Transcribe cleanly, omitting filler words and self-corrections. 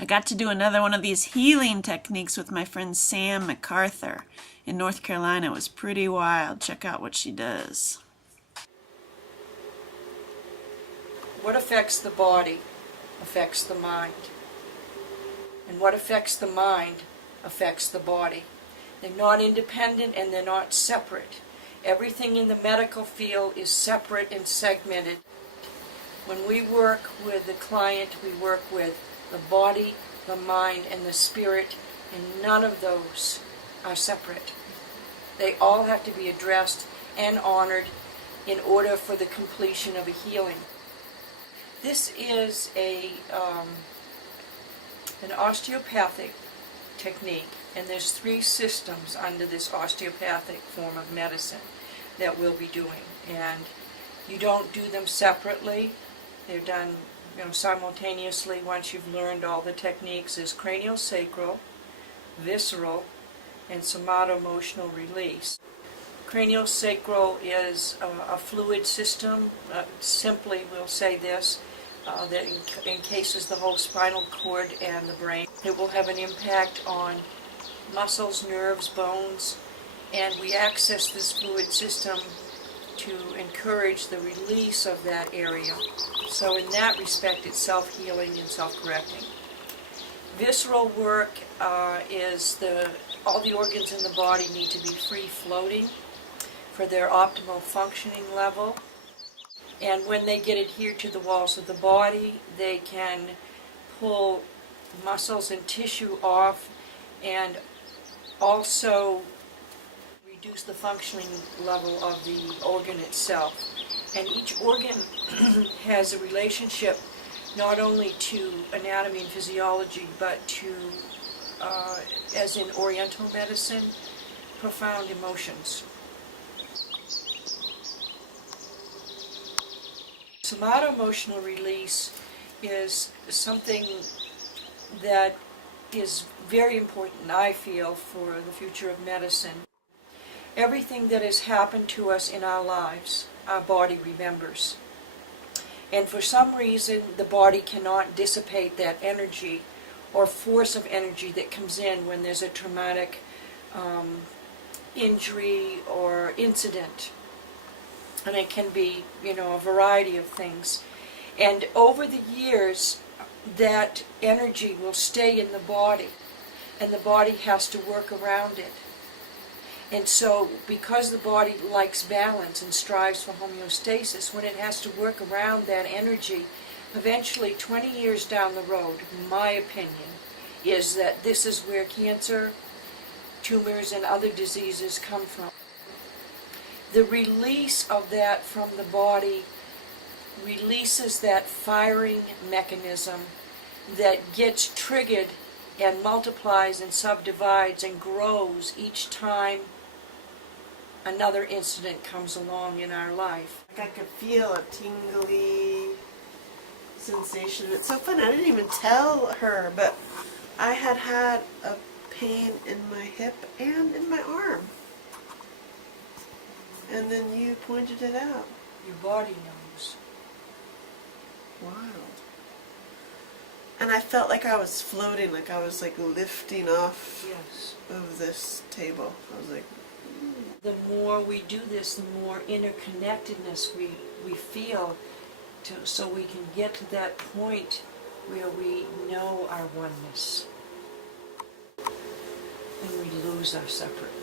I got to do another one of these healing techniques with my friend Sam MacArthur in North Carolina. It was pretty wild. Check out what she does. What affects the body affects the mind. And what affects the mind affects the body. They're not independent and they're not separate. Everything in the medical field is separate and segmented. When we work with the client, we work with the body, the mind, and the spirit, and none of those are separate. They all have to be addressed and honored in order for the completion of a healing. This is an osteopathic technique, and there's 3 systems under this osteopathic form of medicine that we'll be doing. And you don't do them separately. They're done simultaneously once you've learned all the techniques. Is Cranio-Sacral, Viseral, and Semato Emotional Release. Cranio-Sacral is a fluid system. Simply, we'll say this, that encases the whole spinal cord and the brain. It will have an impact on muscles, nerves, bones, and we access this fluid system to encourage the release of that area. So in that respect, it's self-healing and self-correcting. Visceral work is all the organs in the body need to be free-floating for their optimal functioning level. And when they get adhered to the walls of the body, they can pull muscles and tissue off and also reduce the functioning level of the organ itself. And each organ has a relationship not only to anatomy and physiology, but to, as in Oriental medicine, profound emotions. Semato Emotional Release is something that is very important, I feel, for the future of medicine. Everything that has happened to us in our lives, our body remembers. And for some reason, the body cannot dissipate that energy or force of energy that comes in when there's a traumatic injury or incident. And it can be, a variety of things. And over the years, that energy will stay in the body, and the body has to work around it. And so, because the body likes balance and strives for homeostasis, when it has to work around that energy, eventually 20 years down the road, my opinion, is that this is where cancer, tumors, and other diseases come from. The release of that from the body releases that firing mechanism that gets triggered and multiplies and subdivides and grows each time another incident comes along in our life. I could feel a tingly sensation. It's so fun. I didn't even tell her, but I had a pain in my hip and in my arm. And then you pointed it out. Your body knows. Wild. And I felt like I was floating, like I was lifting off of this table. I was like, The more we do this, the more interconnectedness we feel, so we can get to that point where we know our oneness and we lose our separateness.